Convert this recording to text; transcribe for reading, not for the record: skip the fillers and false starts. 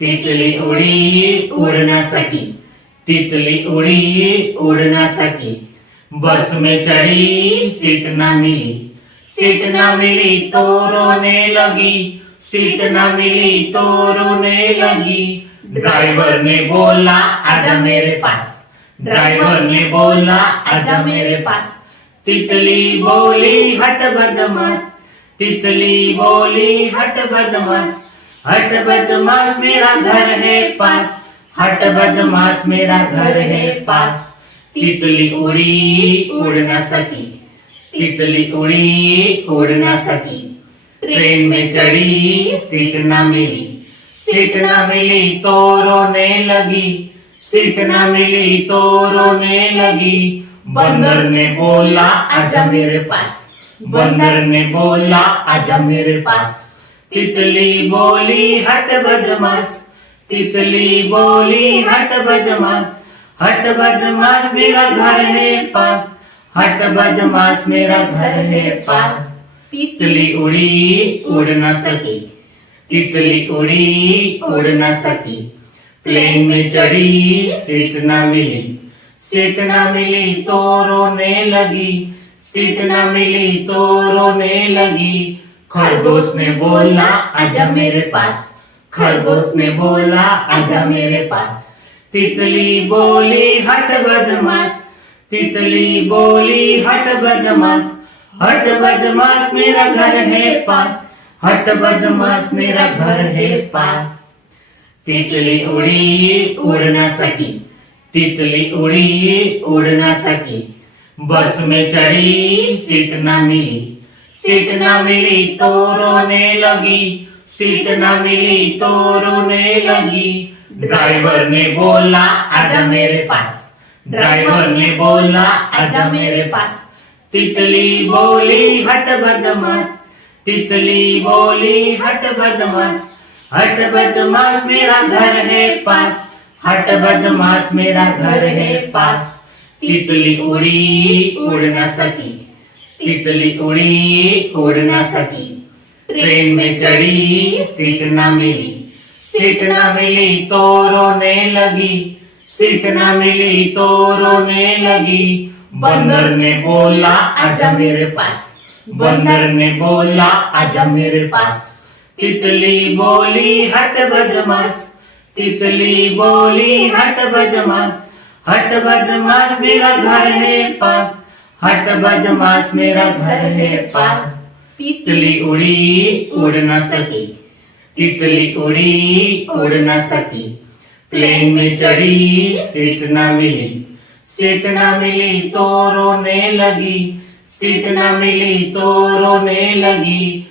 तितली उडी उड़ण्यासाठी, तितली उडी उड़ण्यासाठी बस में चढ़ी सीट ना मिली, सीट ना मिली तो रोने लगी, सीट ना मिली तो रोने लगी। ड्राइवर ने बोला आजा मेरे पास, ड्राइवर ने बोला आजा मेरे पास। तितली बोली हट बदमाश, तितली बोली हट बदमाश, हट बदमाश मेरा घर है पास, हट बदमाश मेरा घर है पास। तितली उडी उड़ण्यासाठी, तितली उडी उड़ण्यासाठी ट्रेन में चढ़ी सीट ना मिली, सीट ना मिली तो रोने लगी, सीट ना मिली तो रोने लगी। बंदर ने बोला आजा मेरे पास, बंदर ने बोला आजा मेरे पास। तितली बोली हट बदमाश, तितली बोली हट बदमाश, हट बदमाश मेरा घर है पास, हट बदमाश मेरा घर है पास। तितली उडी उड़ण्यासाठी, तितली उडी उड़ण्यासाठी प्लेन में चढ़ी सीट ना मिली, सीट ना मिली तो रोने लगी, सीट ना मिली तो रोने लगी। खरगोश ने बोला आजा मेरे पास, खरगोश ने बोला आजा मेरे पास। तितली बोली हट बदमाश, तितली बोली हट बदमाश, हट बदमाश मेरा घर है पास, हट बदमाश मेरा घर है पास। तितली उडी उड़ण्यासाठी, तितली उडी उड़ण्यासाठी बस में चढ़ी सीट ना मिली, सीट ना मिली तो रोने लगी, सीट ना मिली तो रोने लगी। ड्राइवर ने बोला आजा मेरे पास, ड्राइवर ने बोला आजा मेरे पास। तितली बोली हट बदमाश, तितली बोली हट बदमाश, हट बदमाश मेरा घर है पास, हट बदमाश मेरा घर है पास। तितली उडी उड़ण्यासाठी, तितली उडी उड़ण्यासाठी ट्रेन में चढ़ी सीट ना मिली, सीट ना मिली तो रोने लगी, सीट ना मिली तो रोने लगी। बंदर ने बोला आजा मेरे पास, बंदर ने बोला आजा मेरे पास। तितली बोली हट बदमाश, तितली बोली हट बदमाश, हट बदमाश मेरा घर है पास, हट बदमाश मेरा घर है पास। तितली उडी उड़ण्यासाठी, तितली उडी उड़ण्यासाठी प्लेन में चढ़ी सीट ना मिली, सीट ना मिली तो रोने लगी, सीट ना मिली तो रोने लगी।